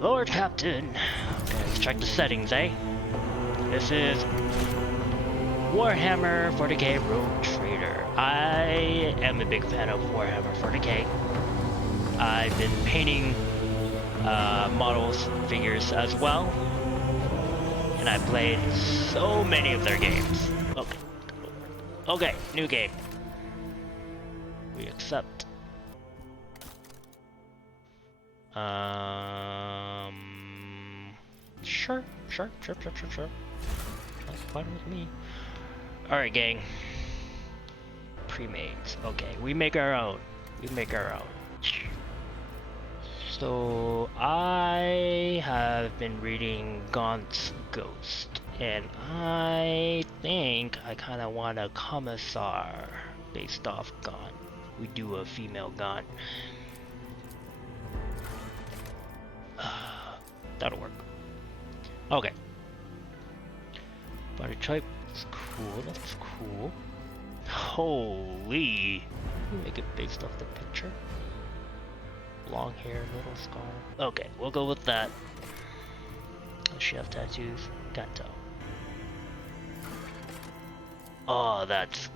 Lord Captain. Okay, let's check the settings, eh? This is Warhammer 40k Rogue Trader. I am a big fan of Warhammer 40k. I've been painting models, figures as well, and I played so many of their games. Okay, new game. We accept. Sure. That's fine with me. Alright, gang. Pre-mades. Okay, we make our own. So, I have been reading Gaunt's Ghost, and I think I kind of want a commissar based off Gaunt. We do a female Gaunt. That'll work. Okay. Body type is cool. That's cool. Holy! You make it based off the picture. Long hair, little scar. Okay, we'll go with that. Does she have tattoos? Can't tell. Oh, that's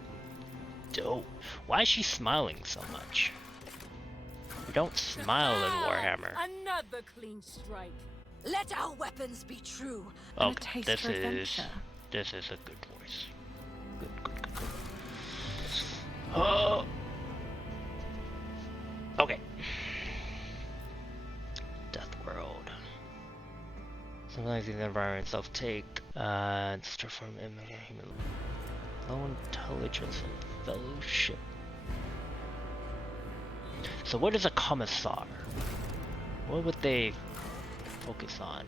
dope. Why is she smiling so much? You don't smile in Warhammer. Another clean strike. Let our weapons be true. Okay, this is a good voice. Good. Oh. Okay. Death World. Sometimes the environment self-take. Stuff from human. Low intelligence and fellowship. So what is a commissar? What would they focus on?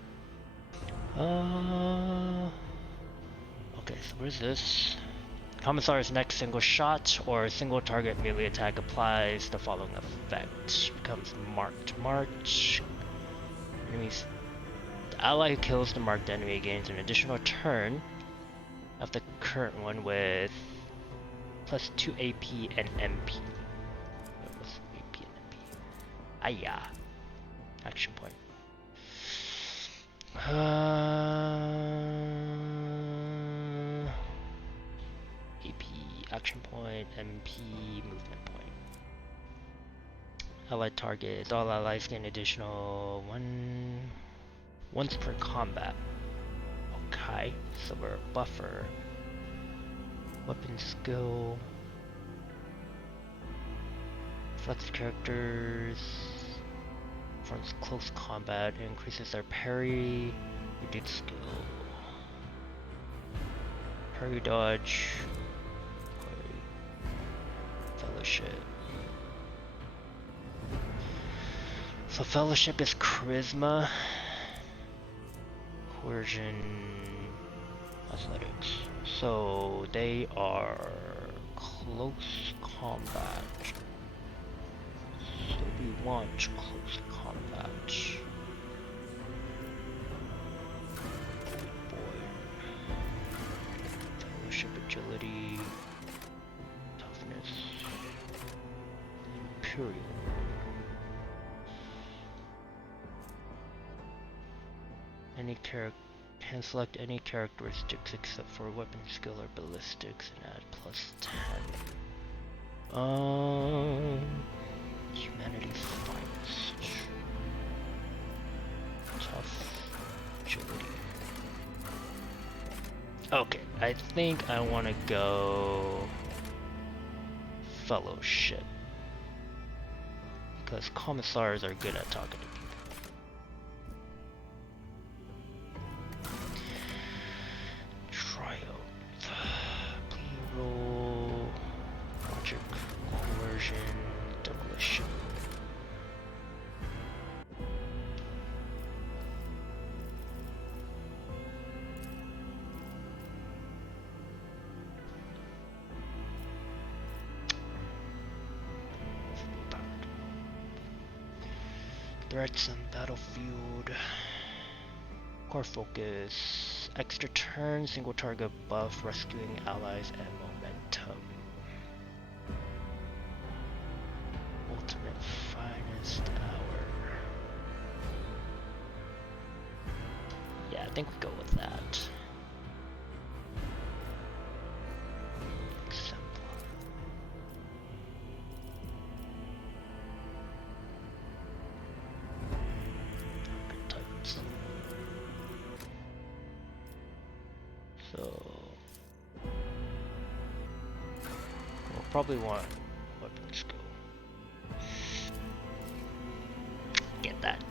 Okay, so what is this? Commissar's next single shot or single target melee attack applies the following effect. Becomes marked. Enemies. The ally who kills the marked enemy gains an additional turn of the current one with plus 2 AP and MP. Plus AP and MP. Aya. Action point. AP action point, MP movement point. Allied targets. All allies gain additional once per combat. Okay, so we're a buffer. Weapon skill. Flex characters. Fronts close combat, increases their parry, reduced skill. Parry dodge. Fellowship. So fellowship is charisma. Coercion. Athletics. So they are close combat. So we want close combat. Good boy. Fellowship agility. Toughness. Imperial. Any character can select any characteristics except for weapon skill or ballistics and add plus 10. Humanity's finest. Tough. Agility. Okay, I think I want to go Fellowship. Because commissars are good at talking to people. Threats and battlefield. Core focus. Extra turn, single target buff, rescuing allies and momentum. Ultimate finest hour. Yeah, I think we go with that. Exemplar. Good types. So we'll probably want weapons go. Get that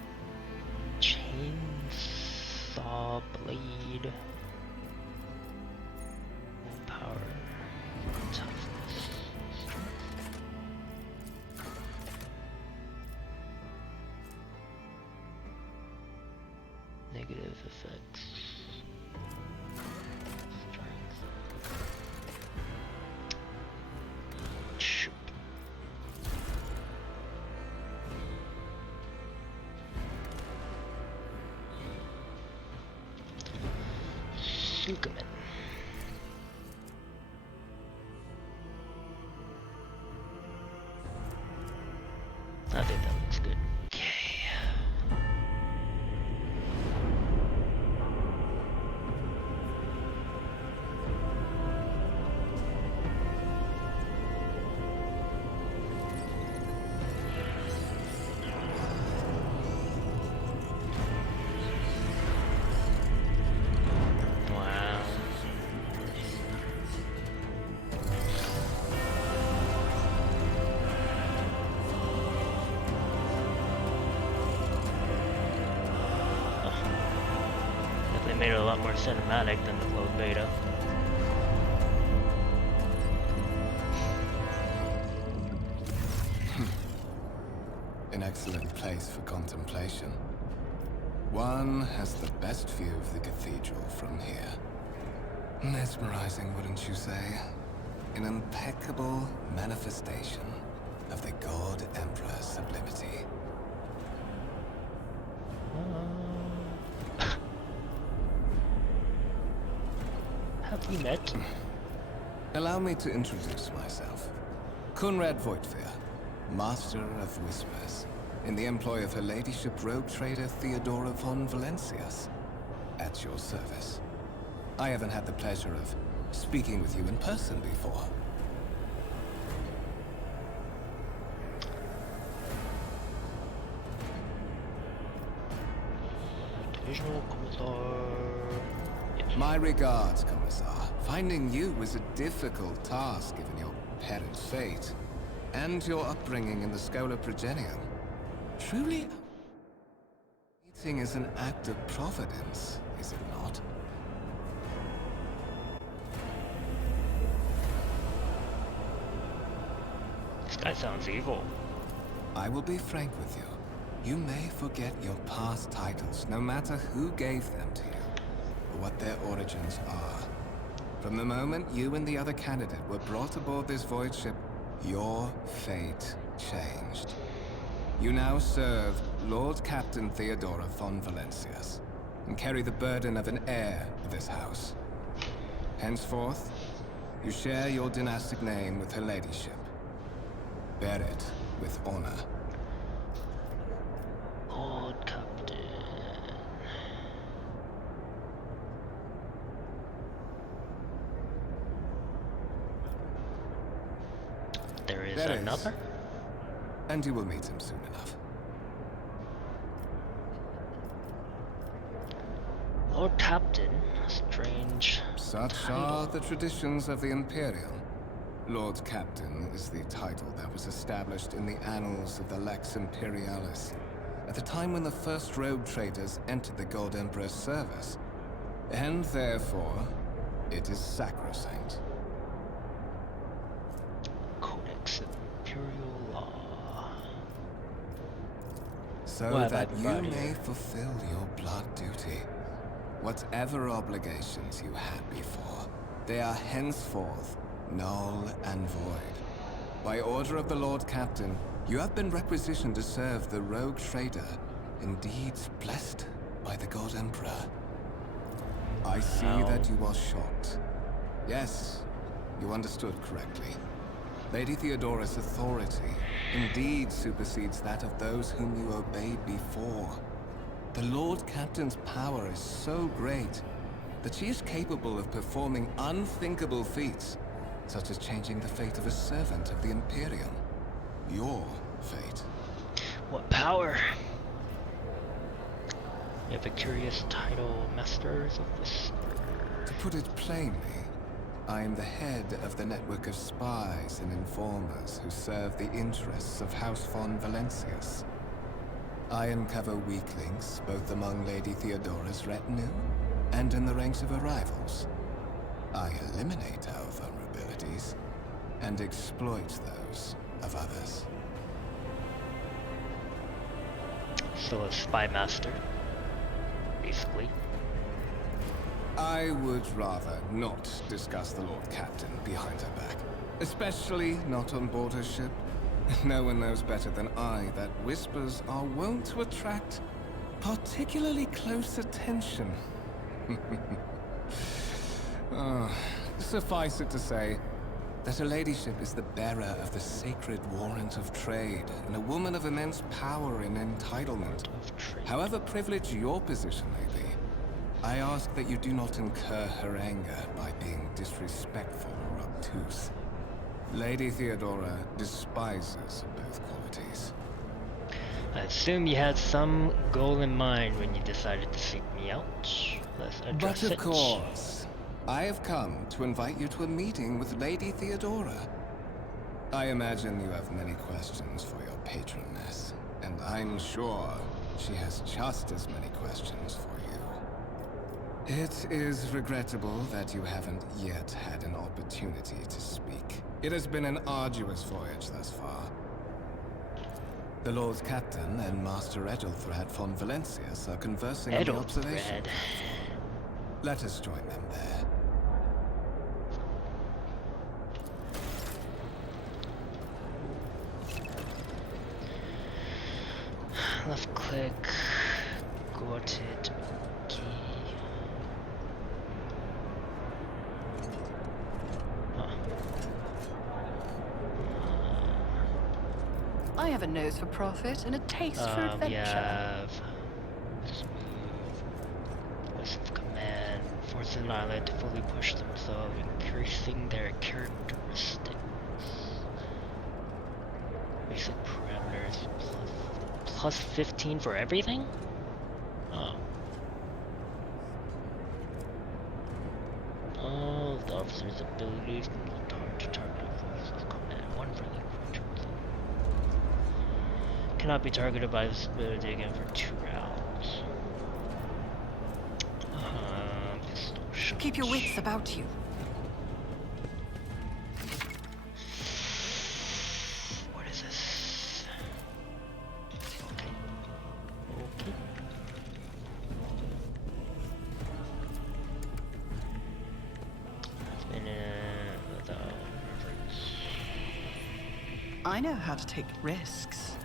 chainsaw blade. Power, toughness, strength. Negative effects. Strength. Shoot. Sukumen. I think that looks good. Okay. Wow. They made it a lot more cinematic than the closed beta. An excellent place for contemplation. One has the best view of the cathedral from here. Mesmerizing, wouldn't you say? An impeccable manifestation of the God Emperor's sublimity. Have we met? Allow me to introduce myself. Conrad Voigtfear, Master of Whispers, in the employ of Her Ladyship Rogue Trader Theodora von Valencias. At your service. I haven't had the pleasure of speaking with you in person before. Divisional Commissar. My regards, Commissar. Finding you was a difficult task given your parents' fate and your upbringing in the Schola Progenium. Truly, meeting is an act of providence, is it not? This guy sounds evil. I will be frank with you. You may forget your past titles, no matter who gave them to you, or what their origins are. From the moment you and the other candidate were brought aboard this void ship, your fate changed. You now serve Lord Captain Theodora von Valencias, and carry the burden of an heir of this house. Henceforth, you share your dynastic name with Her Ladyship. Bear it with honor. Lord Captain. There is another? And you will meet him soon enough. Lord Captain? Strange. Such are the traditions of the Imperium. Lord Captain is the title that was established in the annals of the Lex Imperialis at the time when the first rogue traders entered the God Emperor's service, and therefore, it is sacrosanct. Codex Imperial Law. So What have I that been you brought may here? fulfill your blood duty. Whatever obligations you had before, they are henceforth null and void. By order of the Lord Captain, you have been requisitioned to serve the rogue trader, indeed blessed by the God Emperor. I see Wow. that you are shocked. Yes, you understood correctly. Lady Theodora's authority indeed supersedes that of those whom you obeyed before. The Lord Captain's power is so great that she is capable of performing unthinkable feats, such as changing the fate of a servant of the Imperium. Your fate. What power? You have a curious title, Masters of Whisper. To put it plainly, I am the head of the network of spies and informers who serve the interests of House von Valencius. I uncover weak links both among Lady Theodora's retinue and in the ranks of her rivals. I eliminate our vulnerabilities and exploit those of others. So a spy master, basically. I would rather not discuss the Lord Captain behind her back. Especially not on board her ship. No one knows better than I that whispers are wont to attract particularly close attention. Suffice it to say that her ladyship is the bearer of the sacred warrant of trade and a woman of immense power and entitlement. However privileged your position may be, I ask that you do not incur her anger by being disrespectful or obtuse. Lady Theodora despises both qualities. I assume you had some goal in mind when you decided to seek me out. Let's address But of it. course, I have come to invite you to a meeting with Lady Theodora. I imagine you have many questions for your patroness, and I'm sure she has just as many questions for you. It is regrettable that you haven't yet had an opportunity to speak. It has been an arduous voyage thus far. The Lord Captain and Master Edelthred von Valencius are conversing on the observation. Edelthred. Let us join them there. Left click. Got it. Okay. I have a nose for profit and a taste for adventure. We have Voice of Command. Force an island to fully push themselves, increasing their characteristics. Basic parameters plus 15 for everything? Oh. All the officer's abilities to target voice of command. One friendly creature. Cannot be targeted by this ability again for 2 rounds. Pistol shot. Keep your wits about you. What is this? Okay. Okay. It's been without reference. I know how to take risks.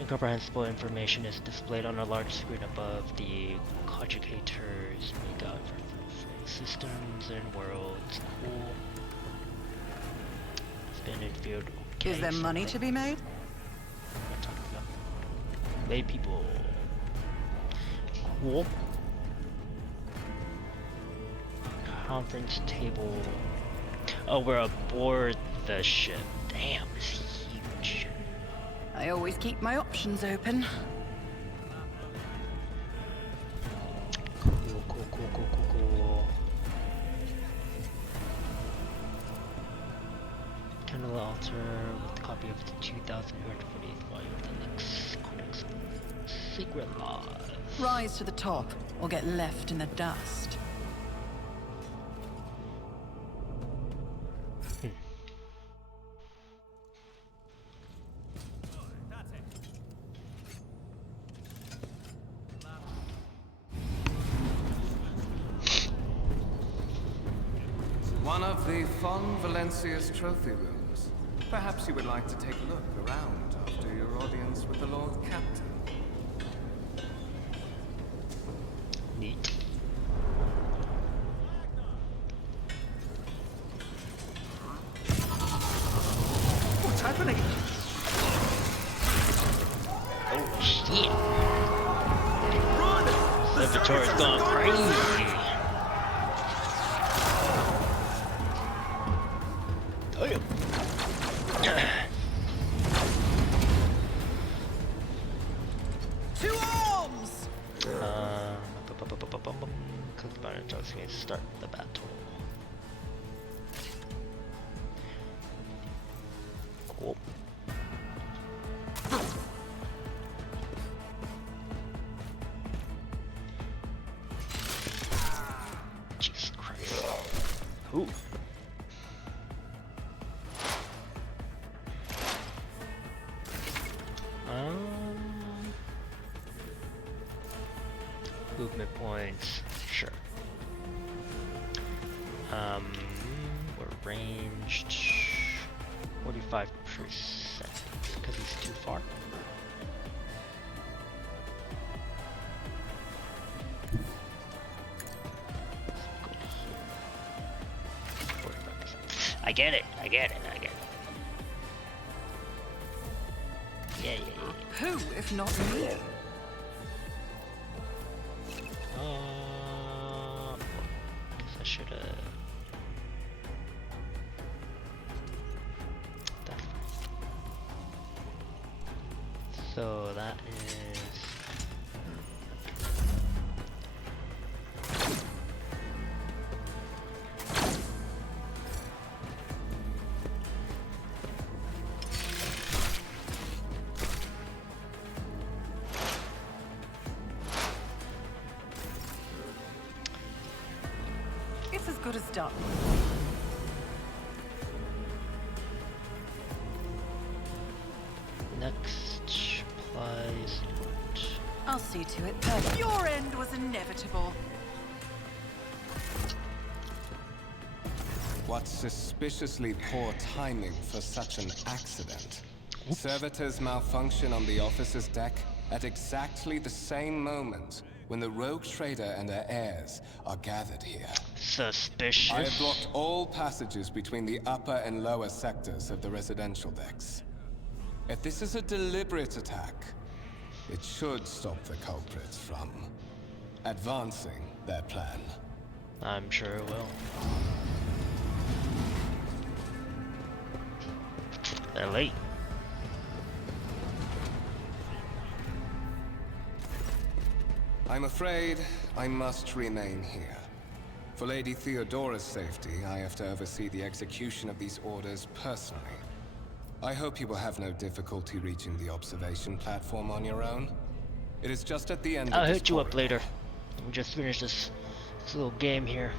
Incomprehensible information is displayed on a large screen above the conjugators. Make out for systems and worlds. Cool. Expanded field. Okay, Is there so money to be made? what I'm talking about. Lay people. Cool. Conference table. Oh, we're aboard the ship. Damn, it's huge. I always keep my options open. Cool. Candle altar with a copy of the 2,248th volume of the Codex Secret Laws. Rise to the top, or get left in the dust. One of the von Valencius trophy rooms. Perhaps you would like to take a look around after your audience with the Lord Captain. Neat. What's happening? Oh shit. inventory's going crazy. Oh yeah. To arms! Click the button to start the battle. Cool. Jesus Christ. Ooh. Movement points, sure. We're ranged 45% because he's too far. Go here. 45%. I get it. Yeah. Who, if not me? Guess I should have. So that is. It's as good as done. Next applies. I'll see to it that your end was inevitable. What suspiciously poor timing for such an accident. Servitors malfunction on the officer's deck at exactly the same moment when the rogue trader and her heirs are gathered here. Suspicious. I have blocked all passages between the upper and lower sectors of the residential decks. If this is a deliberate attack, it should stop the culprits from advancing their plan. I'm sure it will. They're late. I'm afraid I must remain here. For Lady Theodora's safety, I have to oversee the execution of these orders personally. I hope you will have no difficulty reaching the observation platform on your own. It is just at the end I'll of this hit you up corridor. later. We just finished this little game here.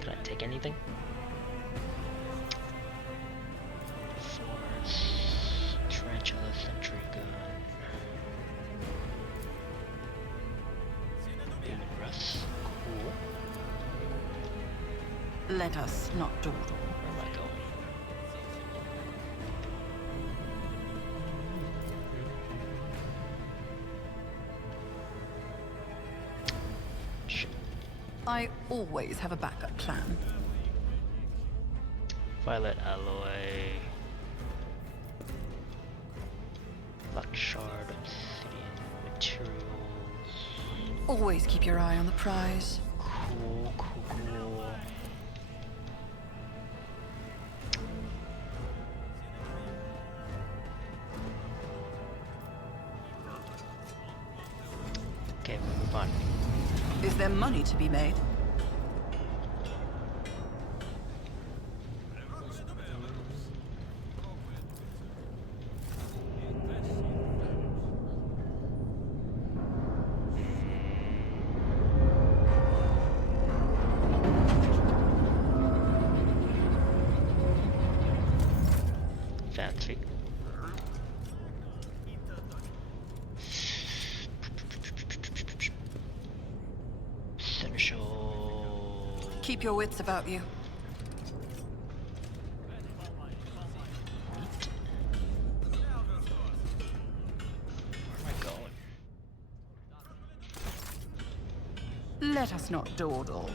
Can I take anything? Force, tarantula, sentry gun. Human rust. Cool. Let us not dawdle. Where am I going? Shit. I always have a backup plan. Violet alloy. Black shard, obsidian materials. Always keep your eye on the prize. Cool. Okay, we'll move on. Is there money to be made? Fancy. Seneschal. Keep your wits about you. Let us not dawdle.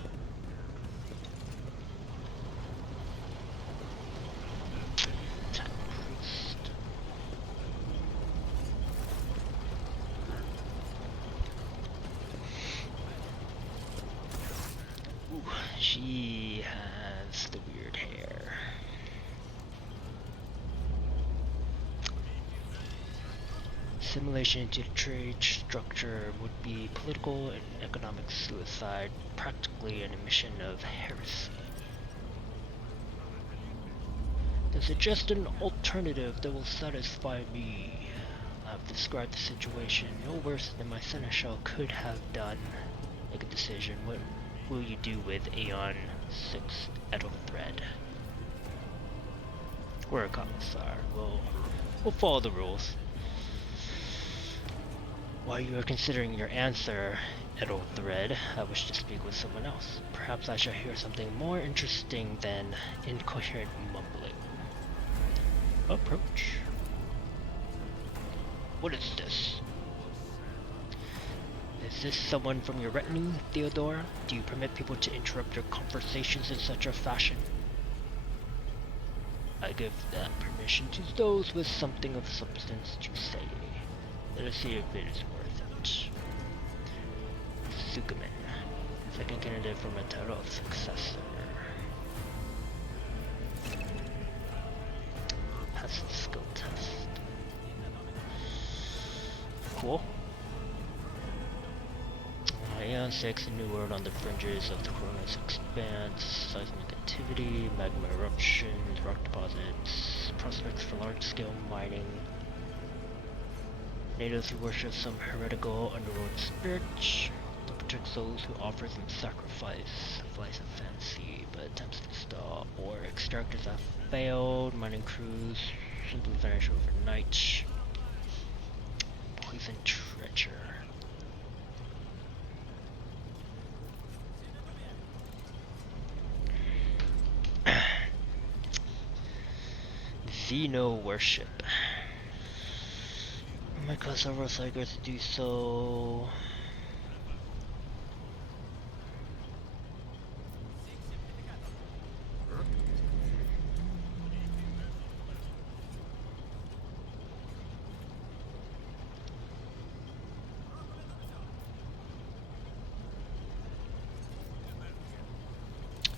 Ooh, she has the weird hair. Assimilation into the trade structure would be political and economic suicide, practically an admission of heresy. To suggest an alternative that will satisfy me. I've described the situation no worse than my seneschal could have done. Make a decision. What will you do with Aeon 6 Edelthread? We're a commissar. We'll follow the rules. While you are considering your answer, Edelthread, I wish to speak with someone else. Perhaps I shall hear something more interesting than incoherent mumbling. Approach. What is this? Is this someone from your retinue, Theodora? Do you permit people to interrupt your conversations in such a fashion? I give that permission to those with something of substance to say. Let us see if it is worth it. Sukumen. Second candidate from a title of successor. Pass the skill test. Cool. Aeon 6, a new world on the fringes of the Cronus expanse, seismic activity, magma eruptions, rock deposits, prospects for large-scale mining. Natives who worship some heretical underworld spirit. To protect those who offer them sacrifice. Flies of fancy, but attempts to stall or extractors have failed. Mining crews simply vanish overnight. Poison treacher. Xeno worship. Might cause several cycles to do so.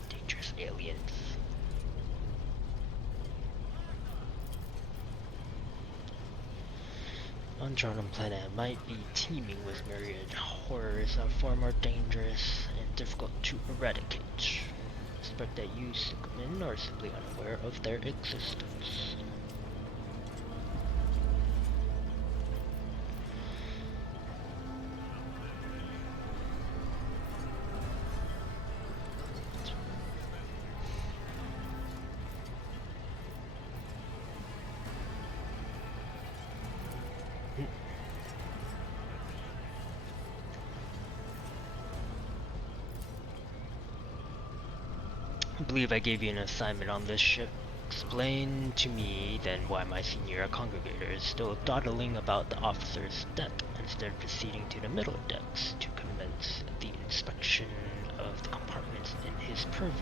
Dangerous aliens. Uncharted planet might be teeming with myriad horrors that are far more dangerous and difficult to eradicate. Suspect that you, Sigmund, are simply unaware of their existence. I believe I gave you an assignment on this ship. Explain to me then why my senior congregator is still dawdling about the officer's death instead of proceeding to the middle decks to commence the inspection of the compartments in his purview.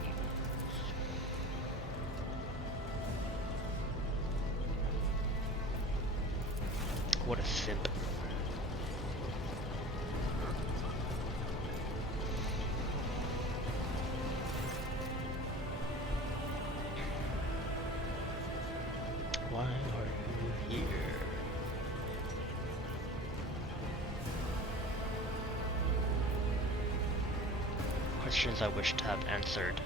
What a simp. Why are you here? Questions I wish to have answered.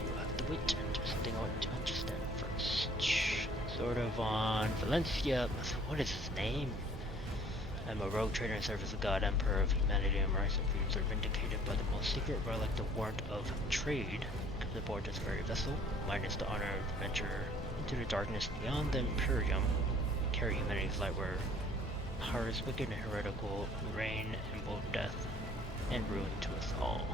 You have to wait until something I want to understand first. Sort of on Valencia. What is his name? I'm a rogue trader in service of God, Emperor of humanity, and my rights and freedoms are vindicated by the most secret relic, the warrant of trade. Comes aboard this very vessel, minus the honor of the venture into the darkness beyond the Imperium, carry humanity's light where powers wicked and heretical reign and bold death and ruin to us all.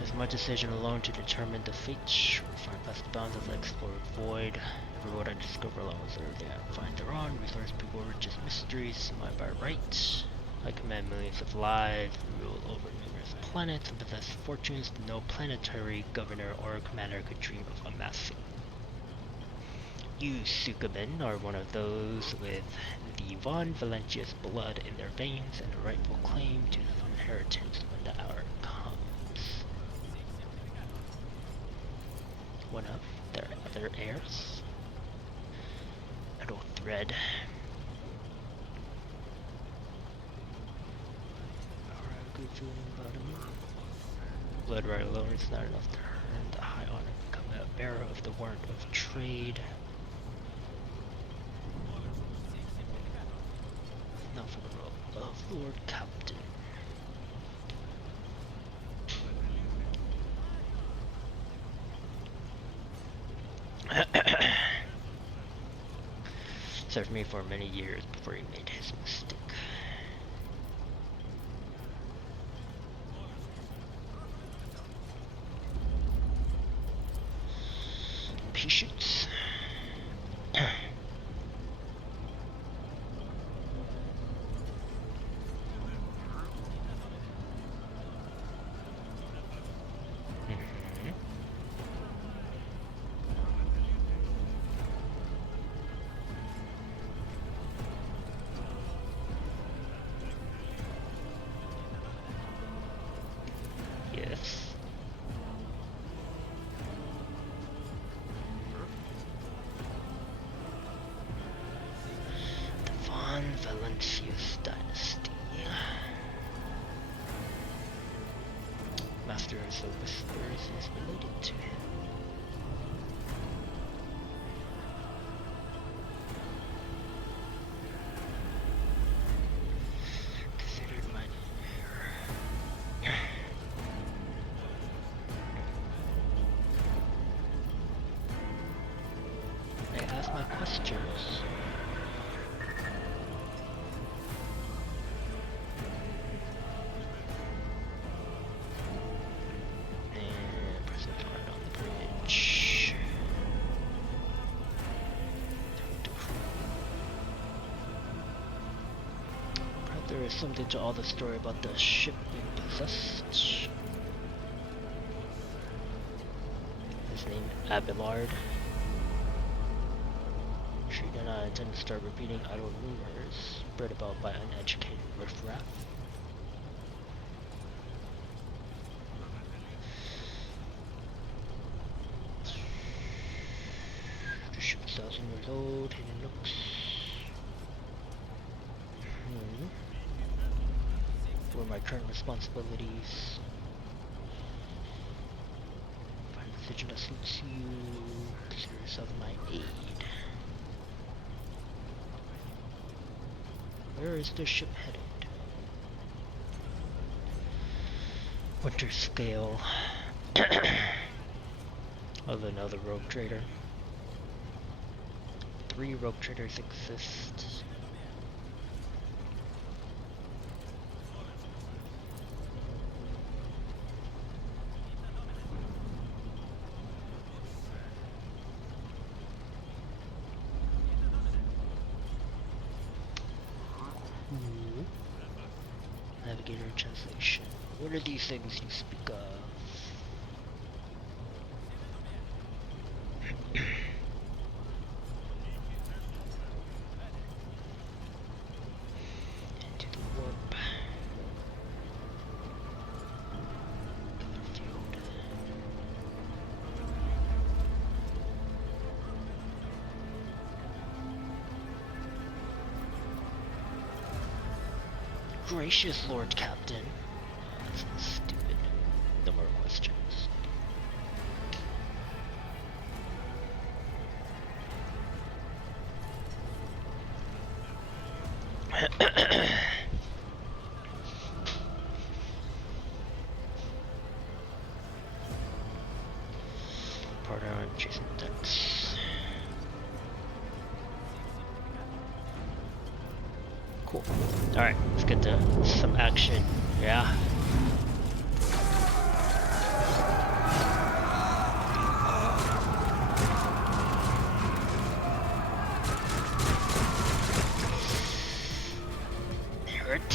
It is my decision alone to determine the fate. We'll find past the bounds of the explored void. Every world I discover along with earth they find their own. Resource people riches mysteries, mine by right. I command millions of lives, rule over numerous planets, and possess fortunes no planetary governor or commander could dream of amassing. You Sukumen are one of those with the Von Valentius blood in their veins and a rightful claim to some inheritance when the hour comes. One of their other heirs? Metal thread. Good feeling about him. Blood right alone is not enough to earn the high honor of becoming a bearer of the warrant of trade. Now for the role of Lord Captain. Served me for many years before he made his mistake. Patience. Yes. The Von Valentius dynasty. Master of the Whispers is related to him. Considered my heir. I ask my questions. And press the card on the bridge. Perhaps there is something to all the story about the ship being possessed. His name Abelard. She did not intend to start repeating idle rumors spread about by uneducated riffraff. The ship is 1,000 years old, hidden nooks. What are my current responsibilities? Find a decision that suits you. Consider yourself my aid. Where is the ship headed? Winter Scale. Of another rogue trader. 3 rogue traders exist. Navigator translation. What are these things you speak of? Into the warp. Color field. Gracious Lord Captain. That's stupid. No more questions. Partner on Jason Dex. Cool. Alright, let's get to some action. Yeah.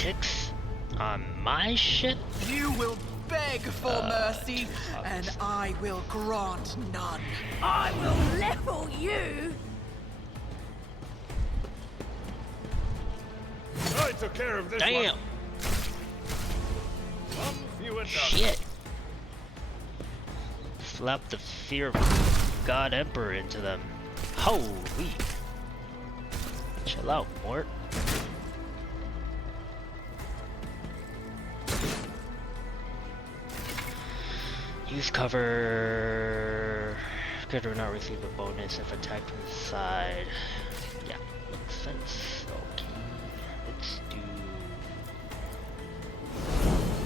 ticks on my shit? You will beg for mercy, and I will grant none. I will level you! I took care of this Damn! one. Some few and done. Shit! Slap the fear of God Emperor into them. Holy! Chill out, Mort. Use cover. Could or not receive a bonus if attacked from the side. Yeah, makes sense. Okay, let's do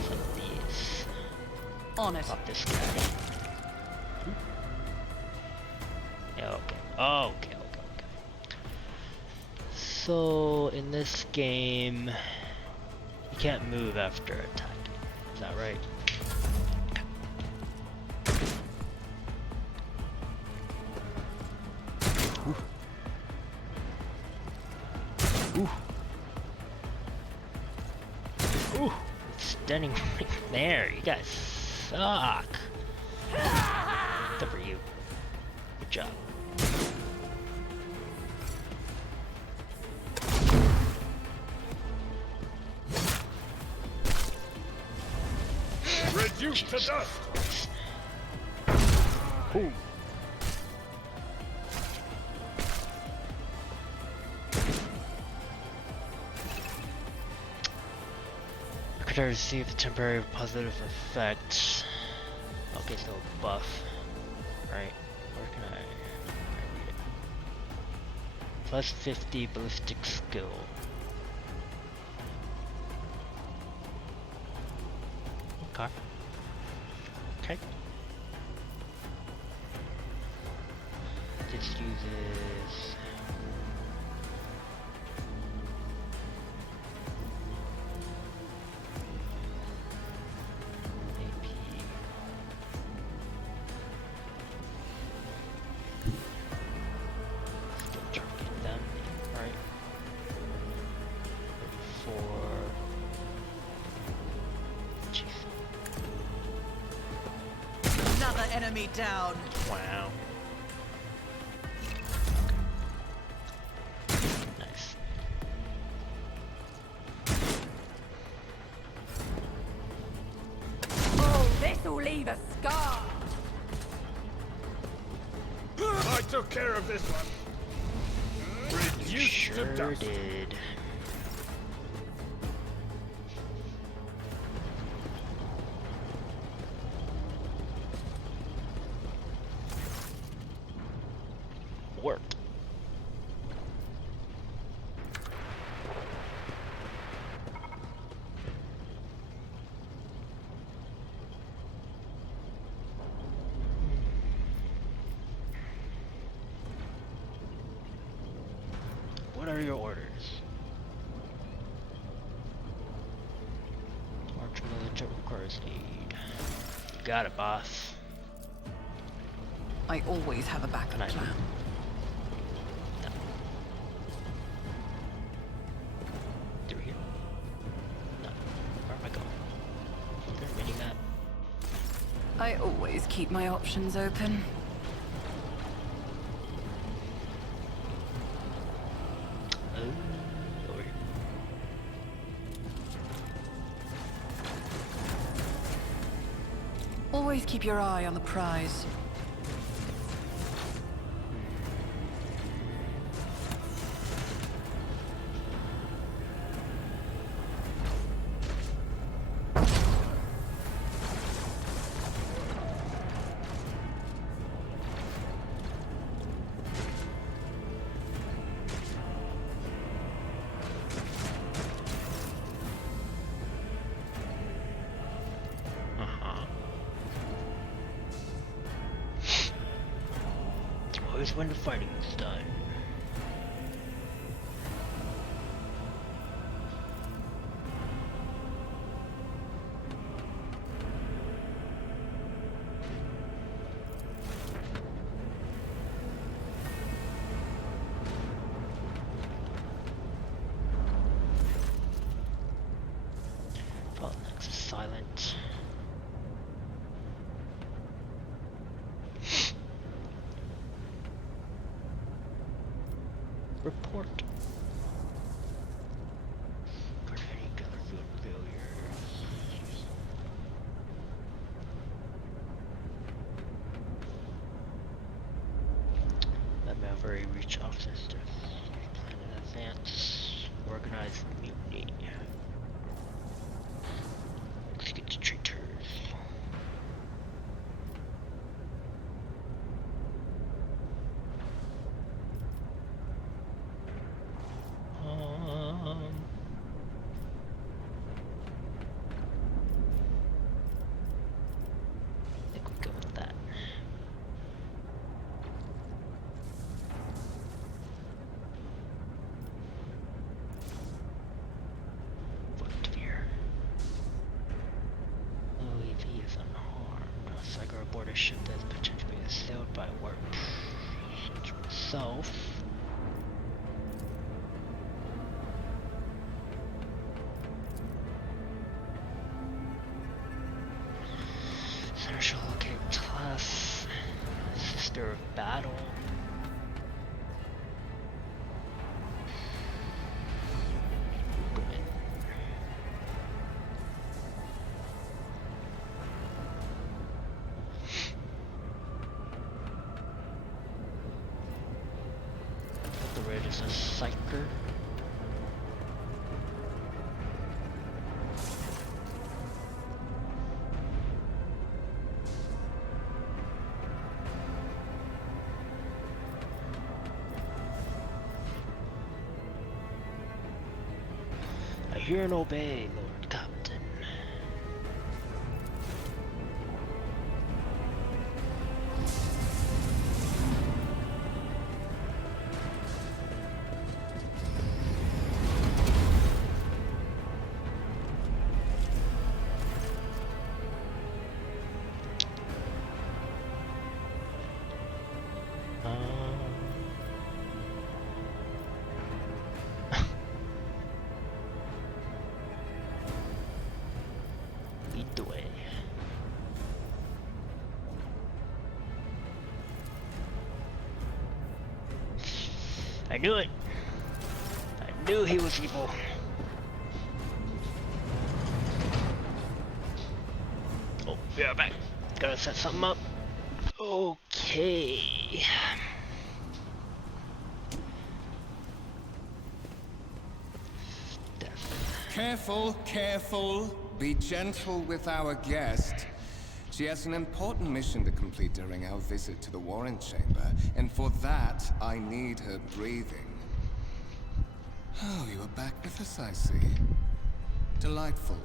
some of these. On it. Pop this guy. Yeah, okay. Oh, okay. So in this game, you can't move after attacking. Is that right? Ooh. Ooh. It's standing right there. You guys suck. Except for you. Good job. Reduced to dust. Ooh. Could I receive a temporary positive effect? Okay, so buff. Right. Where can I read it? Plus 50 ballistic skill. Okay. Okay. This uses AP. Still target them, right? 34. Jeez. Another enemy down. Wow. Nice. Oh, this'll leave a scar! I took care of this one. Reduced Sure to dust. did. Worked. What are your orders? March military requires aid. You got it, boss. I always have a backup Nice. plan. No. Through here? No. Where am I going? Is there a mini map? I always keep my options open. Oh, over here. Always keep your eye on the prize. Always when the fighting is done. Report. For any battlefield failures. That Maverick reach officers to plan in advance. Organize mutiny. Execute traitors. I think we go with that. Footgear. OEV is unharmed. Cycle aboard a ship that's potentially assailed by warp. Such myself. Shall locate class. Sister of Battle. Women. The red is a psyker. I hear and obey, Lord Captain. Lead the way. I knew it. I knew he was evil. Oh, we are back. Gotta set something up. Okay. Careful, careful. Be gentle with our guest. She has an important mission to complete during our visit to the Warren Chamber, and for that, I need her breathing. Oh, you are back with us, I see. Delightful.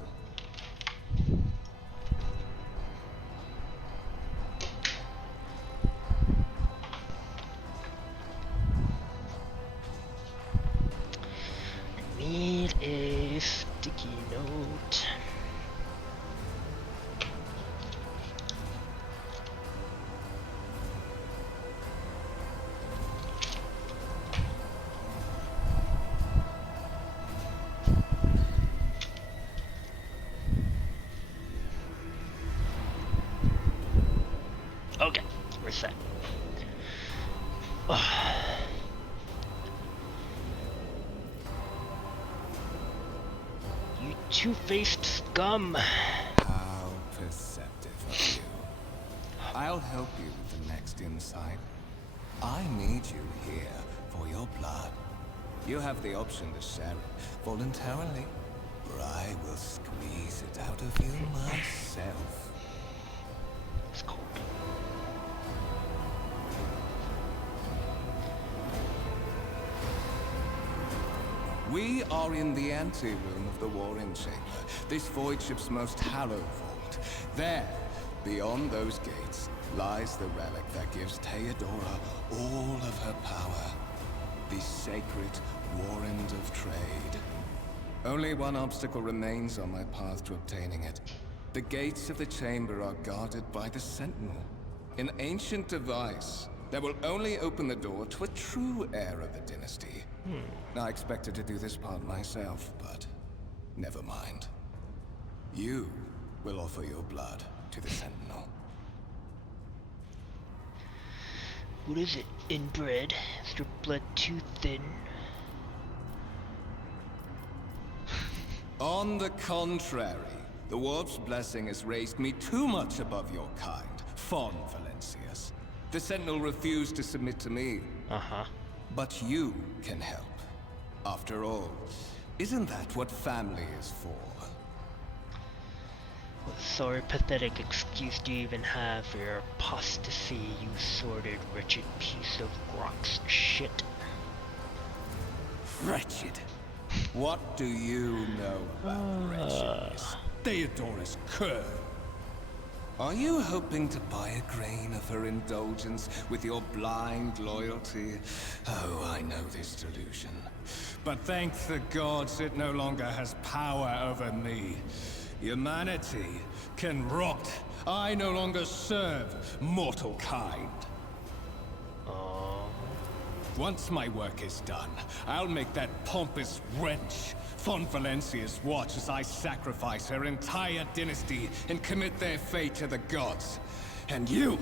Need a sticky note. Okay, we're set. You two-faced scum. How perceptive of you. I'll help you with the next insight. I need you here for your blood. You have the option to share it voluntarily, or I will squeeze it out of you myself. It's cold. We are in the anteroom of the Warren Chamber, this void ship's most hallowed vault. There, beyond those gates, lies the relic that gives Theodora all of her power. The sacred Warrant of Trade. Only one obstacle remains on my path to obtaining it. The gates of the chamber are guarded by the Sentinel, an ancient device that will only open the door to a true heir of the dynasty. I expected to do this part myself, but never mind. You will offer your blood to the Sentinel. What is it, inbred? Is your blood too thin? On the contrary, the Warp's blessing has raised me too much above your kind, Fon Valencius. The Sentinel refused to submit to me. Uh-huh. But you can help. After all, isn't that what family is for? What sort of pathetic excuse do you even have for your apostasy, you sordid, wretched piece of rocks shit? Wretched? What do you know about wretchedness? Theodorus Kerr. Are you hoping to buy a grain of her indulgence with your blind loyalty? Oh, I know this delusion. But thank the gods it no longer has power over me. Humanity can rot. I no longer serve mortal kind. Once my work is done, I'll make that pompous wench Fon Valencius watch as I sacrifice her entire dynasty and commit their fate to the gods. And you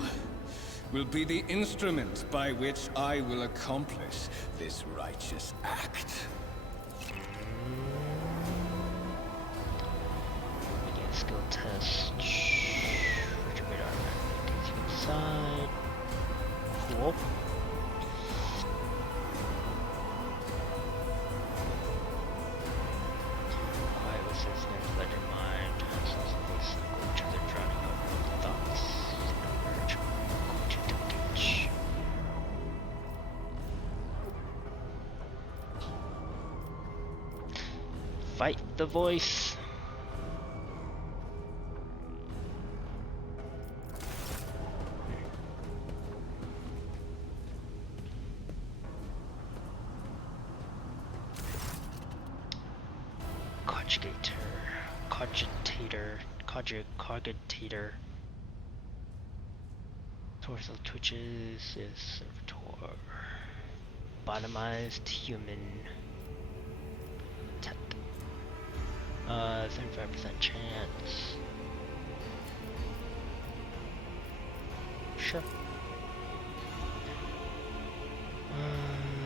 will be the instrument by which I will accomplish this righteous act. Medium skill test. Retrograde armor. Inside. Cool. Fight the voice. Cogitator. Torso twitches is servitor. Bottomized human. Tech. 35% chance. Sure.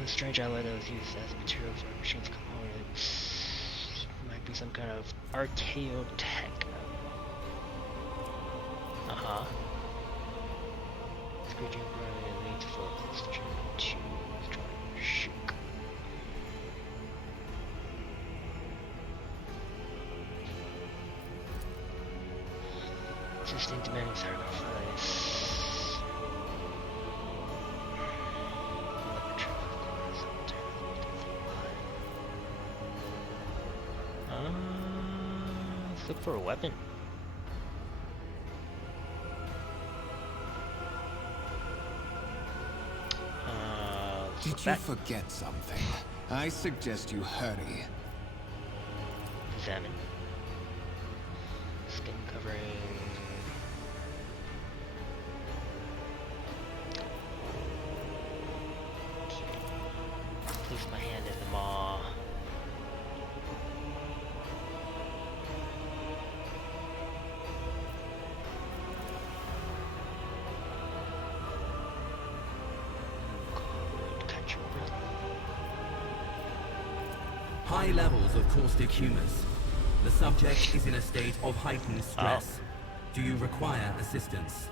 Strange alloy that was used as material for machines components. Might be some kind of archaeotech. Uh-huh. Screeching probably leads for close to 2 strong shook. Existing demanding sacrifice. Let's look for a weapon. Did you forget something? I suggest you hurry. Examine. Skin covering. Place my hand in the maw. High levels of caustic humus. The subject is in a state of heightened stress. Do you require assistance?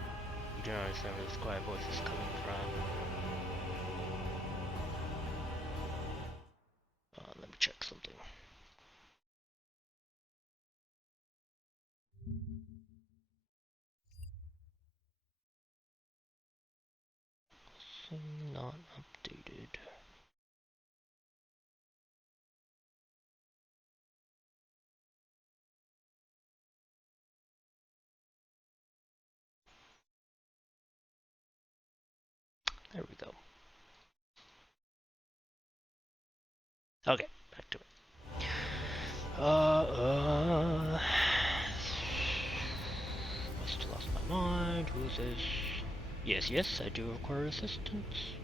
You don't understand where this quiet voice is coming from. Let me check something. Not updated. There we go. Okay, back to it. Must have lost my mind. Who is this? Yes, I do require assistance.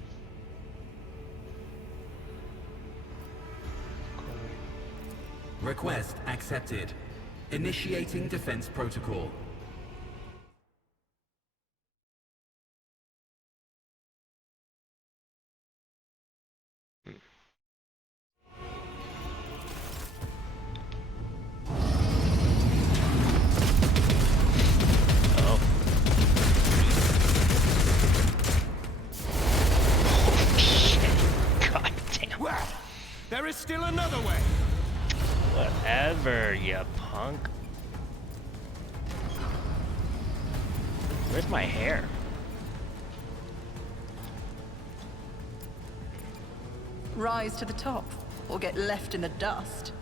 Request accepted. Initiating defense protocol. There is still another way. Whatever, you punk. Where's my hair? Rise to the top, or get left in the dust.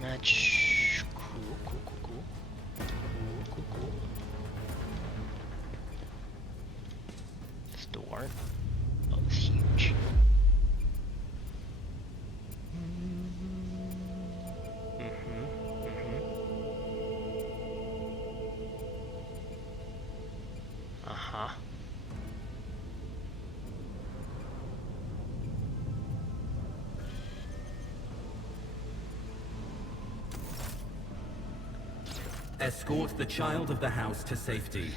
Match. Cool, cool, cool, cool. Cool, cool, cool. This door. Oh, it's huge. Uh-huh. Escort the child of the house to safety.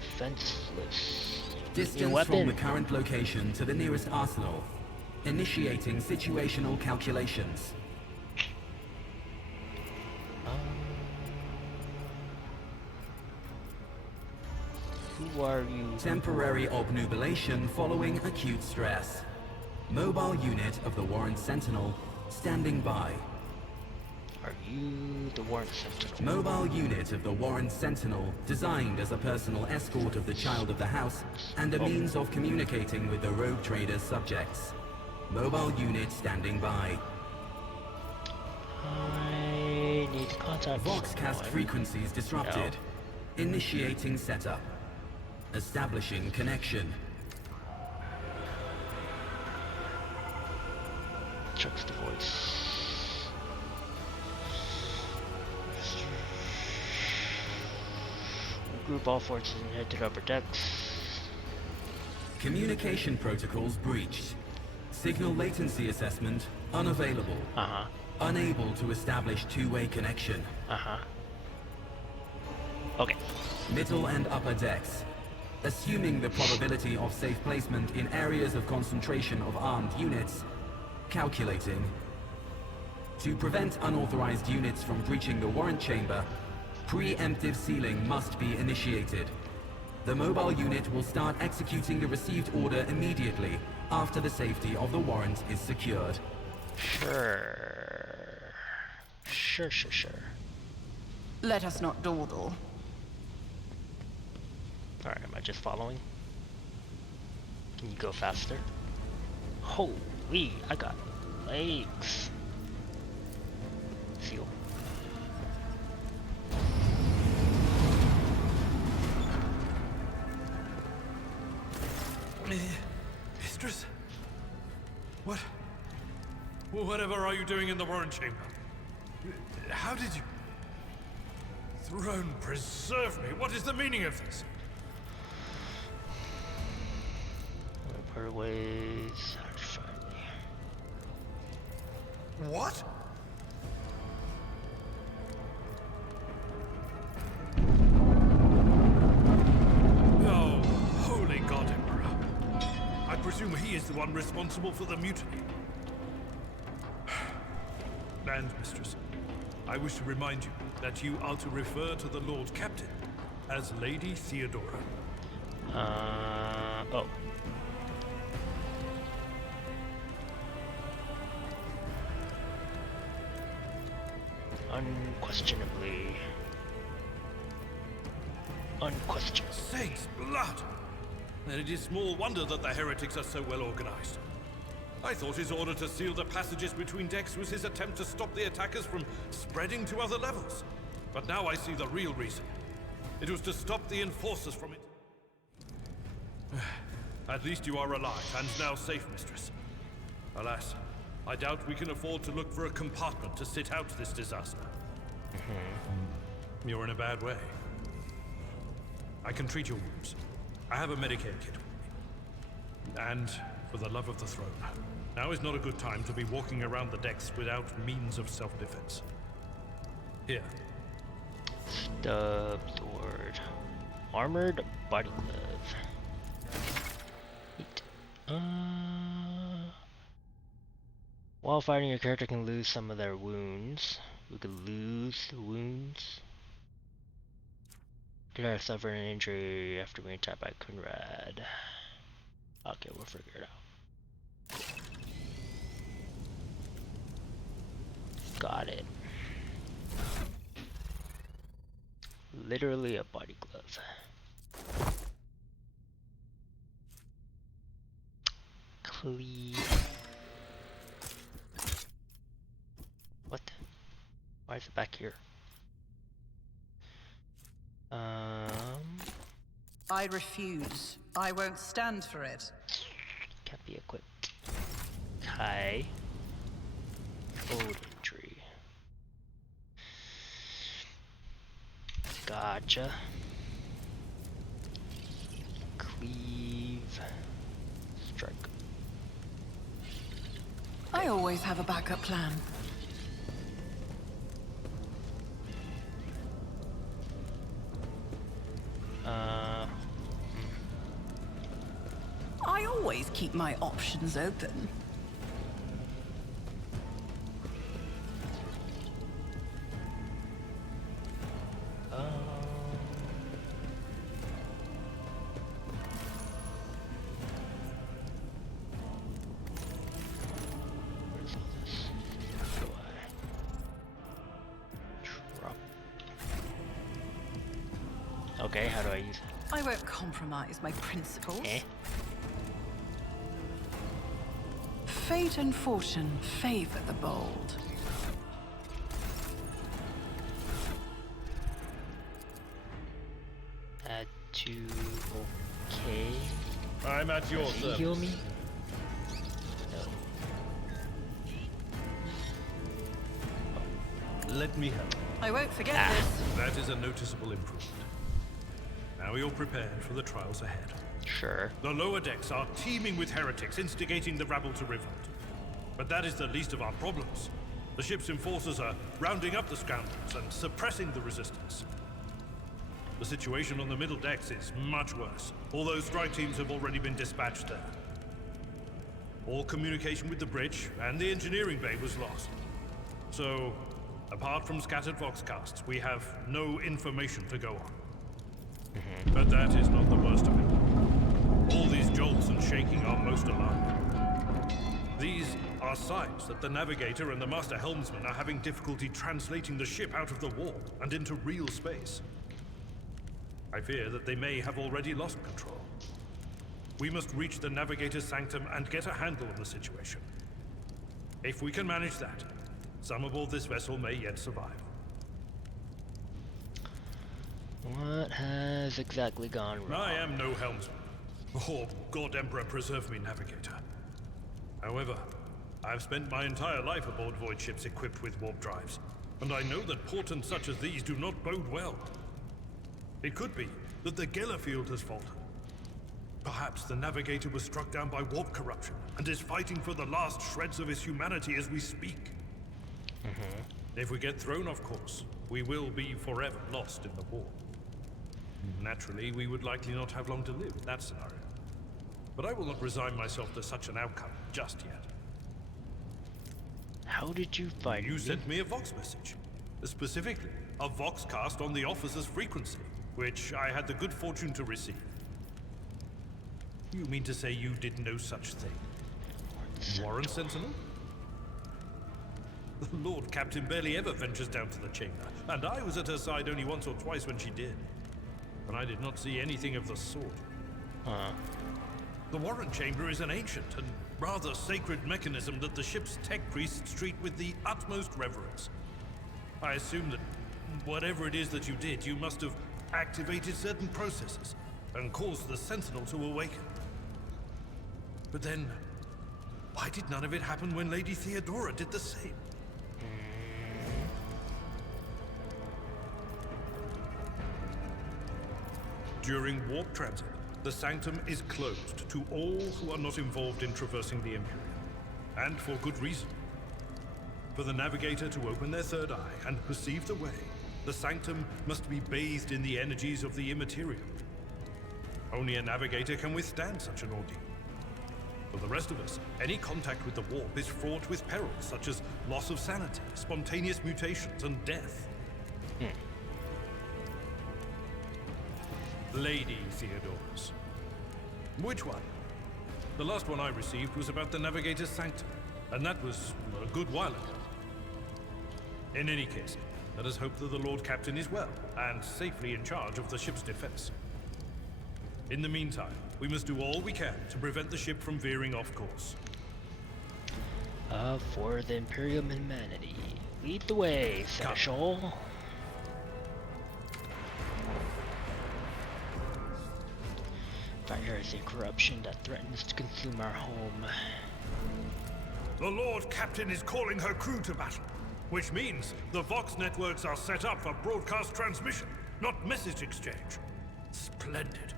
Defenseless. Distance from the current location to the nearest arsenal. Initiating situational calculations. Who are you? Temporary obnubilation following acute stress. Mobile unit of the Warren Sentinel standing by. Are you the Warren Sentinel? Mobile unit of the Warren Sentinel designed as a personal escort of the child of the house and a means of communicating with the rogue trader's subjects. Mobile unit standing by. I need to contact Voxcast someone. frequencies disrupted. Initiating setup. Establishing connection. Chuck's the voice. Group all forces and head to the upper decks. Communication protocols breached. Signal latency assessment unavailable. Uh-huh. Unable to establish two-way connection. Uh-huh. Okay. Middle and upper decks. Assuming the probability of safe placement in areas of concentration of armed units. Calculating. To prevent unauthorized units from breaching the warrant chamber, preemptive sealing must be initiated. The mobile unit will start executing the received order immediately after the safety of the warrant is secured. Sure. Sure. Let us not dawdle. Alright, am I just following? Can you go faster? Holy, I got legs. Seal. Mistress? What? Whatever are you doing in the Warren Chamber? How did you... Throne preserve me. What is the meaning of this? Part ways. What? Oh, holy God, Emperor. I presume he is the one responsible for the mutiny. And, Mistress, I wish to remind you that you are to refer to the Lord Captain as Lady Theodora. Oh. Unquestionably. Unquestionably. Saints' blood! Then it is small wonder that the heretics are so well organized. I thought his order to seal the passages between decks was his attempt to stop the attackers from spreading to other levels. But now I see the real reason. It was to stop the enforcers from it. At least you are alive and now safe, Mistress. Alas, I doubt we can afford to look for a compartment to sit out this disaster. You're in a bad way. I can treat your wounds. I have a Medicaid kit with me. And for the love of the throne, now is not a good time to be walking around the decks without means of self-defense. Here. Stubbed sword. Armored body glove. Neat. While fighting, your character can lose some of their wounds. We could lose the wounds. Did I suffer an injury after being attacked by Kunrad? Okay, we'll figure it out. Got it. Literally a body glove. Cleave. What? Why is it back here? I refuse. I won't stand for it. Can't be equipped. Okay. Cold injury. Gotcha. Cleave. Strike. I always have a backup plan. I always keep my options open. Where's all this? How do I drop? Okay, how do I use it? I won't compromise my principles. Eh? Fate and fortune favor the bold. Add to. Okay. I'm at your Does he service. heal me? No. Let me help. I won't forget Ah. this. That is a noticeable improvement. Now you're prepared for the trials ahead. Sure. The lower decks are teeming with heretics instigating the rabble to revolt. But that is the least of our problems. The ship's enforcers are rounding up the scoundrels and suppressing the resistance. The situation on the middle decks is much worse, although strike teams have already been dispatched there. All communication with the bridge and the engineering bay was lost. So, apart from scattered voxcasts, we have no information to go on. But that is not the worst of it. All these jolts and shaking are most alarming. These are signs that the navigator and the master helmsman are having difficulty translating the ship out of the warp and into real space. I fear that they may have already lost control. We must reach the navigator's sanctum and get a handle on the situation. If we can manage that, some aboard this vessel may yet survive. What has exactly gone wrong? I am no helmsman. Oh, God Emperor preserve me, navigator. However, I've spent my entire life aboard void ships equipped with warp drives, and I know that portents such as these do not bode well. It could be that the Gellerfield has faltered. Perhaps the navigator was struck down by warp corruption and is fighting for the last shreds of his humanity as we speak. If we get thrown off course, we will be forever lost in the warp. Naturally, we would likely not have long to live in that scenario. But I will not resign myself to such an outcome just yet. How did you find You me? sent me a Vox message. Specifically, a Voxcast on the officer's frequency, which I had the good fortune to receive. You mean to say you did no such thing? Warren Sentinel? The Lord Captain barely ever ventures down to the chamber, and I was at her side only once or twice when she did. But I did not see anything of the sort. Huh. The Warren Chamber is an ancient and rather sacred mechanism that the ship's tech priests treat with the utmost reverence. I assume that whatever it is that you did, you must have activated certain processes and caused the Sentinel to awaken. But then, why did none of it happen when Lady Theodora did the same? During warp transit, the sanctum is closed to all who are not involved in traversing the Imperium. And for good reason. For the navigator to open their third eye and perceive the way, the sanctum must be bathed in the energies of the immaterial. Only a navigator can withstand such an ordeal. For the rest of us, any contact with the warp is fraught with perils such as loss of sanity, spontaneous mutations, and death. Lady Theodora's. Which one? The last one I received was about the Navigator's Sanctum, and that was a good while ago. In any case, let us hope that the Lord Captain is well, and safely in charge of the ship's defense. In the meantime, we must do all we can to prevent the ship from veering off course. For the Imperial humanity. Lead the way, Seneschal. Fire is a corruption that threatens to consume our home. The Lord Captain is calling her crew to battle, which means the Vox networks are set up for broadcast transmission, not message exchange. Splendid.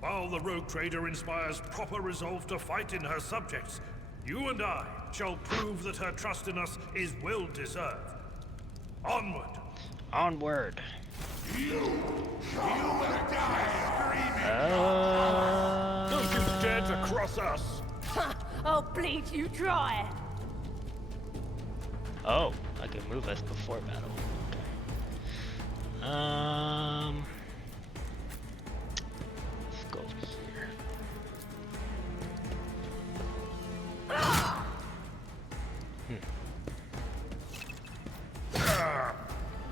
While the rogue trader inspires proper resolve to fight in her subjects, you and I shall prove that her trust in us is well deserved. Onward. Onward. You will die screaming. Don't you dare to cross us. I'll bleed you dry. Oh, I can move us before battle. Okay. Let's go here.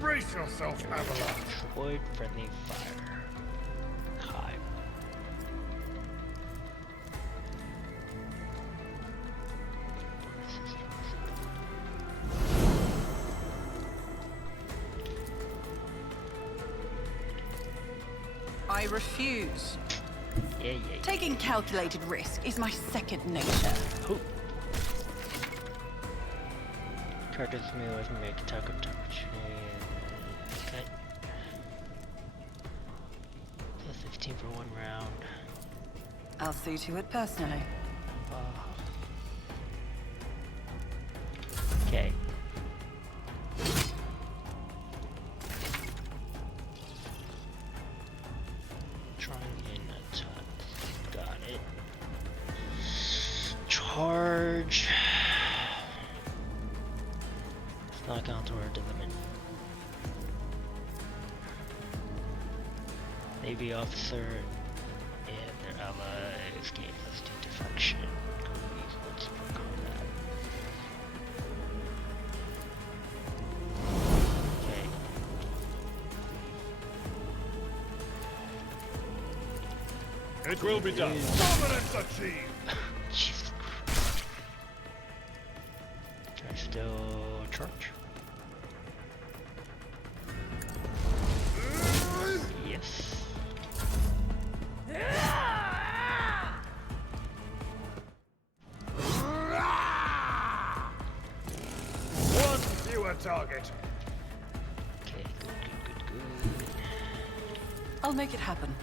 Brace yourself, Avalon. Avoid friendly fire. Hi. I refuse. Yeah. Taking calculated risk is my second nature. Who? Charges me with make attack of temperature. Okay. Plus 15 for one round. I'll see to it personally. Okay. Trying in attack. Got it. Charge. It's not count toward the limit. Navy officer and their allies gain +2 deflection. Once for combat. Okay. It will be done. Dominance achieved. Jesus Christ. Can I still charge? Yes. One fewer target. Okay, good. I'll make it happen.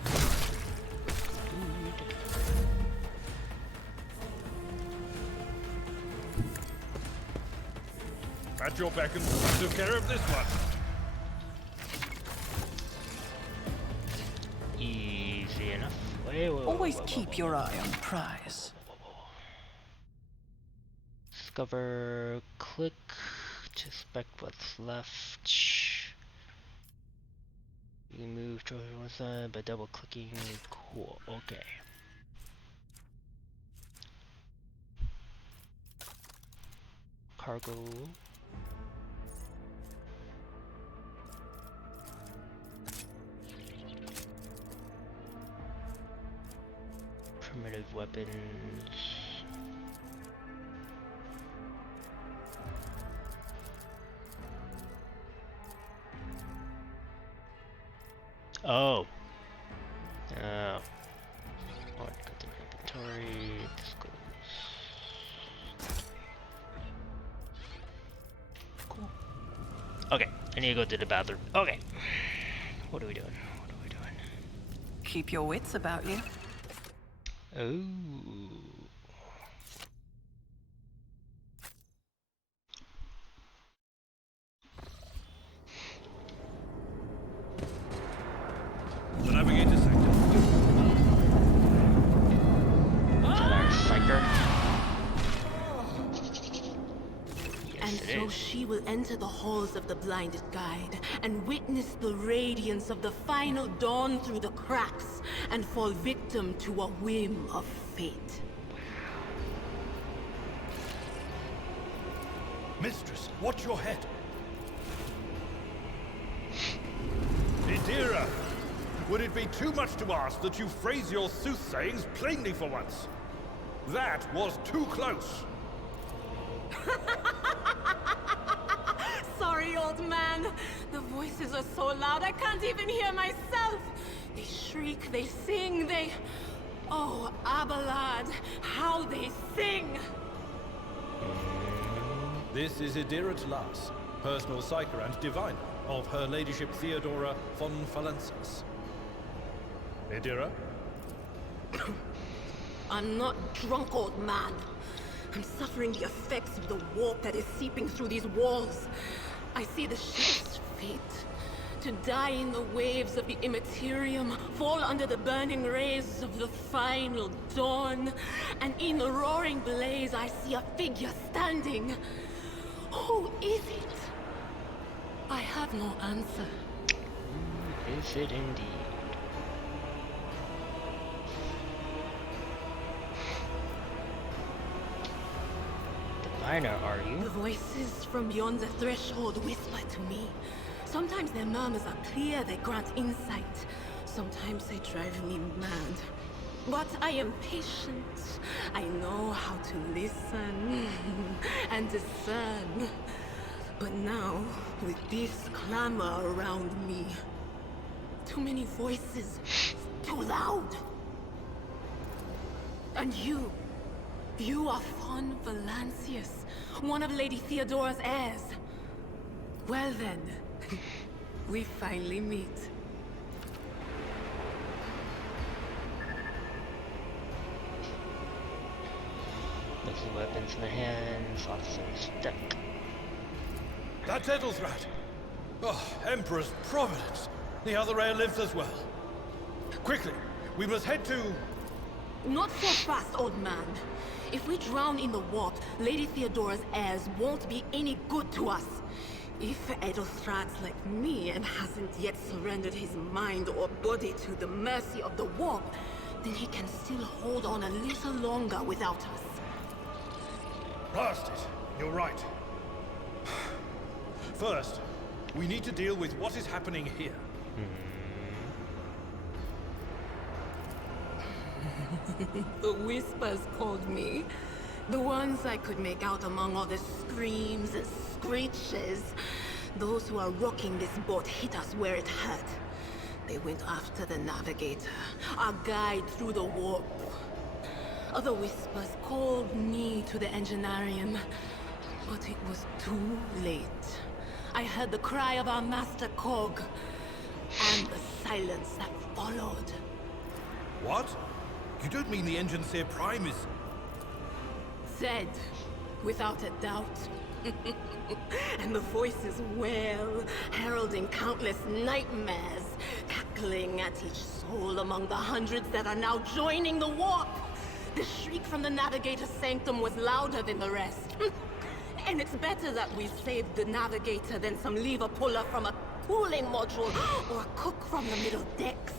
At your beck and I took care of this one. Easy enough. Always keep your eye on the prize. Discover, click to inspect what's left. You can move to one side by double clicking. Cool, okay. Cargo. Primitive weapons. Oh. Oh. Go to inventory. This goes. Cool. Okay, I need to go to the bathroom. Okay. What are we doing? Keep your wits about you. Oh. The navigator sector. Is that our psyker? Yes, And it So she will enter the halls of the blinded guide and witness the radiance of the final dawn through the cracks and fall victim to a whim of fate. Mistress, watch your head. Idira, would it be too much to ask that you phrase your soothsayings plainly for once? That was too close. Sorry, old man. The voices are so loud I can't even hear myself. They shriek, they sing, they... Oh, Abelard, how they sing! This is Idira Talas, personal psyker and diviner of Her Ladyship Theodora von Valensis. Idira? I'm not drunk, old man. I'm suffering the effects of the warp that is seeping through these walls. I see the ship's fate. To die in the waves of the Immaterium, fall under the burning rays of the final dawn. And in the roaring blaze, I see a figure standing. Who is it? I have no answer. Who is it indeed? Diviner, are you? The voices from beyond the threshold whisper to me. Sometimes their murmurs are clear, they grant insight. Sometimes they drive me mad. But I am patient. I know how to listen and discern. But now, with this clamor around me, too many voices, too loud. And you are von Valancius, one of Lady Theodora's heirs. Well then, we finally meet. Making weapons in the hands, officers stuck. That's Edelthrat. Oh, Emperor's Providence. The other heir lives as well. Quickly, we must head to... Not so fast, old man. If we drown in the warp, Lady Theodora's heirs won't be any good to us. If Edelthrat's like me and hasn't yet surrendered his mind or body to the mercy of the warp, then he can still hold on a little longer without us. Blast it. You're right. First, we need to deal with what is happening here. The whispers called me. The ones I could make out among all the screams and screeches. Those who are rocking this boat hit us where it hurt. They went after the navigator, our guide through the warp. Other whispers called me to the enginarium, but it was too late. I heard the cry of our master Cog, and the silence that followed. What? You don't mean the Engineer Prime is... Dead, without a doubt. And the voices wail, heralding countless nightmares, cackling at each soul among the hundreds that are now joining the warp. The shriek from the Navigator's sanctum was louder than the rest. And it's better that we saved the Navigator than some lever puller from a cooling module or a cook from the middle decks.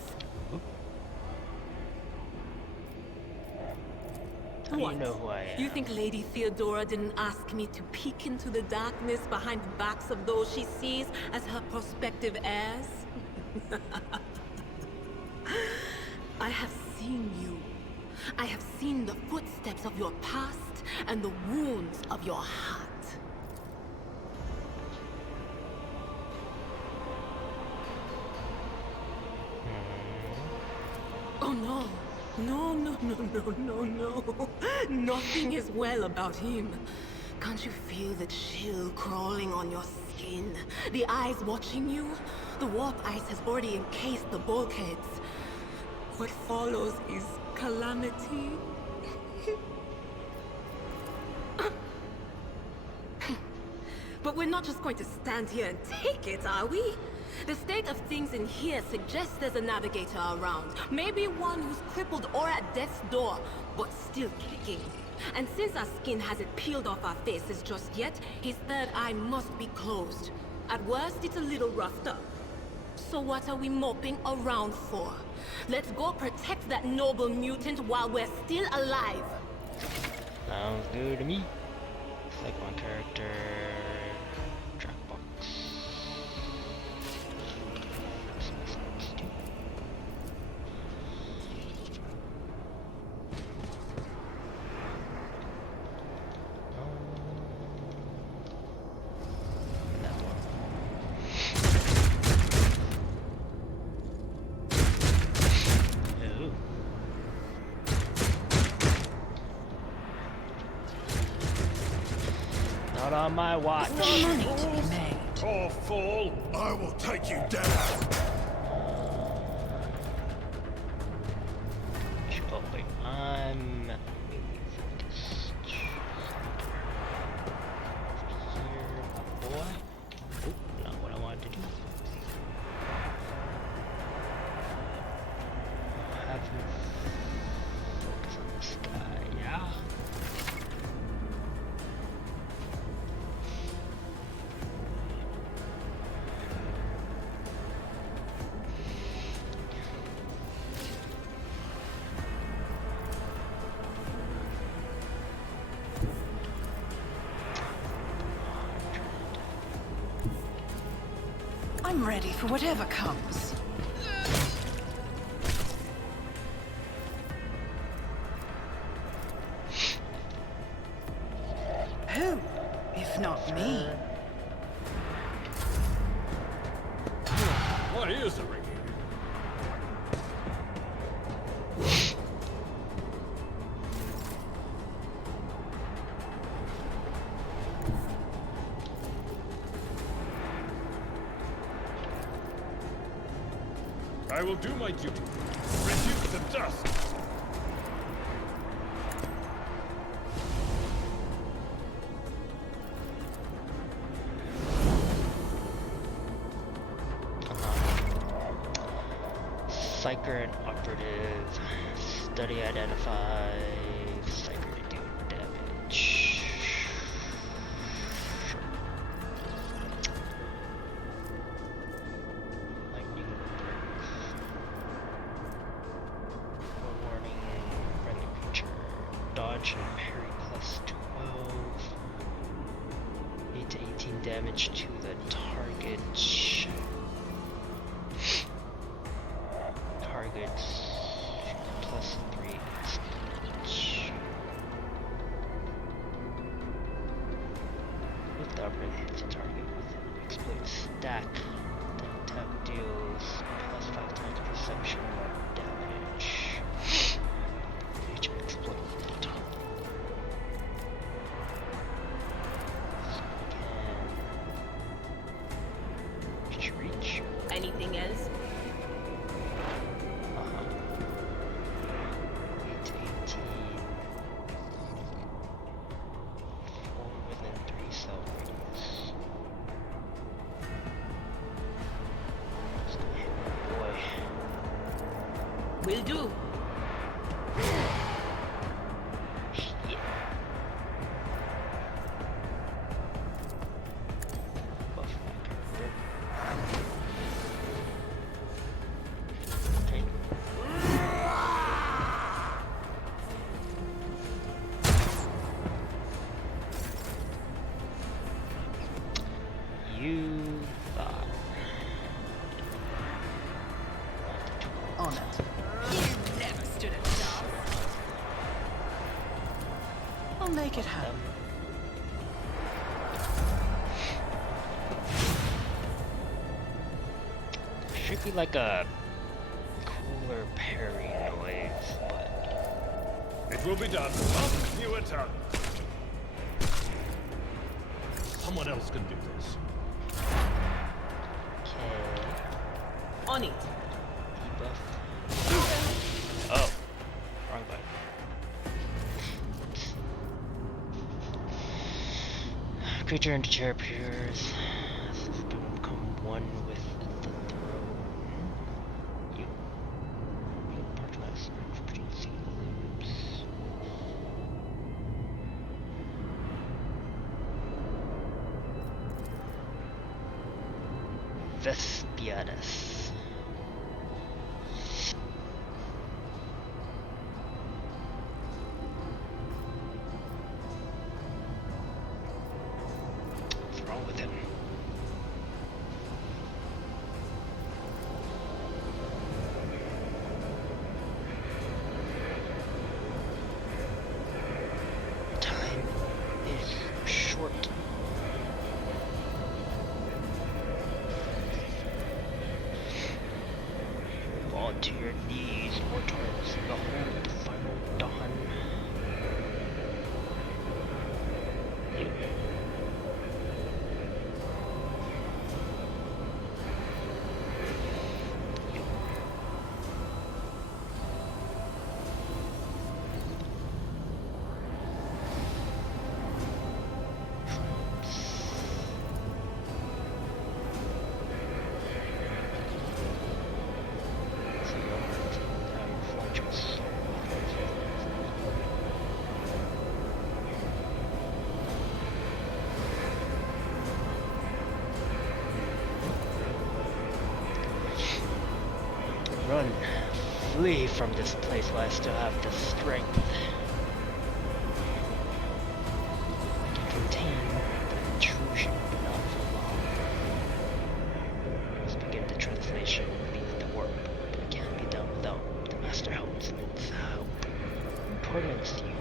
What? You know who I am. You think Lady Theodora didn't ask me to peek into the darkness behind the backs of those she sees as her prospective heirs? I have seen you. I have seen the footsteps of your past and the wounds of your heart. Oh no. No. Nothing is well about him. Can't you feel the chill crawling on your skin? The eyes watching you? The warp ice has already encased the bulkheads. What follows is calamity. But we're not just going to stand here and take it, are we? The state of things in here suggests there's a navigator around. Maybe one who's crippled or at death's door, but still kicking. And since our skin hasn't peeled off our faces just yet, his third eye must be closed. At worst, it's a little roughed up. So what are we moping around for? Let's go protect that noble mutant while we're still alive. Sounds good to me. Select one character. Dropbox. Not on my watch. Money to be made. Or fall, I will take you down. Oh wait, I'm focused. Here, my boy. Oh, not what I wanted to do. Have him focus on this guy, yeah. I'm ready for whatever comes. Who, if not me? My ears are ringing. I will do my duty. Reduce the dust. Psyker and operative. Study identify. Psyker to do damage. Sure. Lightning brick. Forewarning. Friendly creature. Dodge and parry plus 12. 8 to 18 damage to the target. Targets plus 3 damage. If the operator hits a target with an exploit stack, the attack deals plus 5 times perception or damage. Each exploit with the target. So we can reach. Anything else? 8 to 18. 4 within 3 cell radius. Just gonna hit my boy. Will do. Yeah. Buff my character. Okay. You thought. On it. You never stood a chance. I'll make it happen. Should be like a cooler parry noise, but It will be done. Up you attack. Someone else can do this. okay. On it. Debuff. Oh, wrong button. Creature into chair appears. Become one with the throne. You. Part class. Producing loops. Vespianus. What's wrong with him? Time is short. Fall to your knees, mortals, behold the final dawn. Run, flee from this place while I still have the strength to contain the intrusion, but not for long. Let's begin the translation beneath the warp, but it can't be done without the Master Helmsman's help. Importance to you.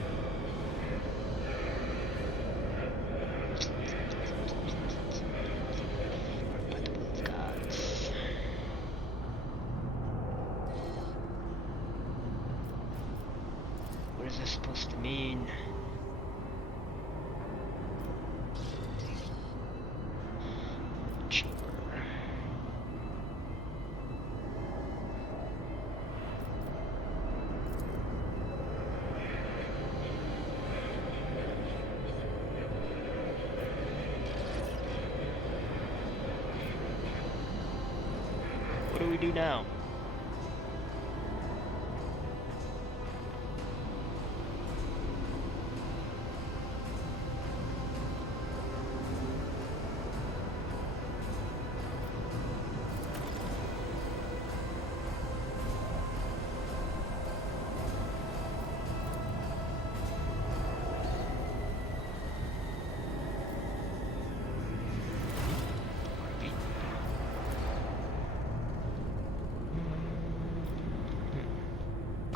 By the will of gods. What is this supposed to mean? Chamber. What do we do now?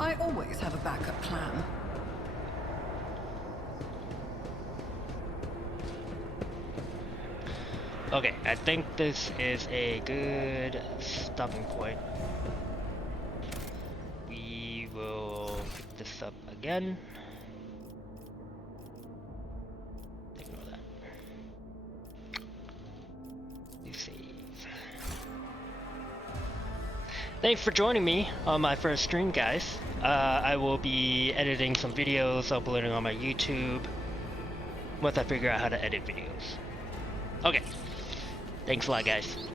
I always have a backup plan. Okay, I think this is a good stopping point. We will pick this up again. Ignore that. New save. Thanks for joining me on my first stream, guys. I will be editing some videos, uploading on my YouTube once I figure out how to edit videos. Okay. Thanks a lot, guys.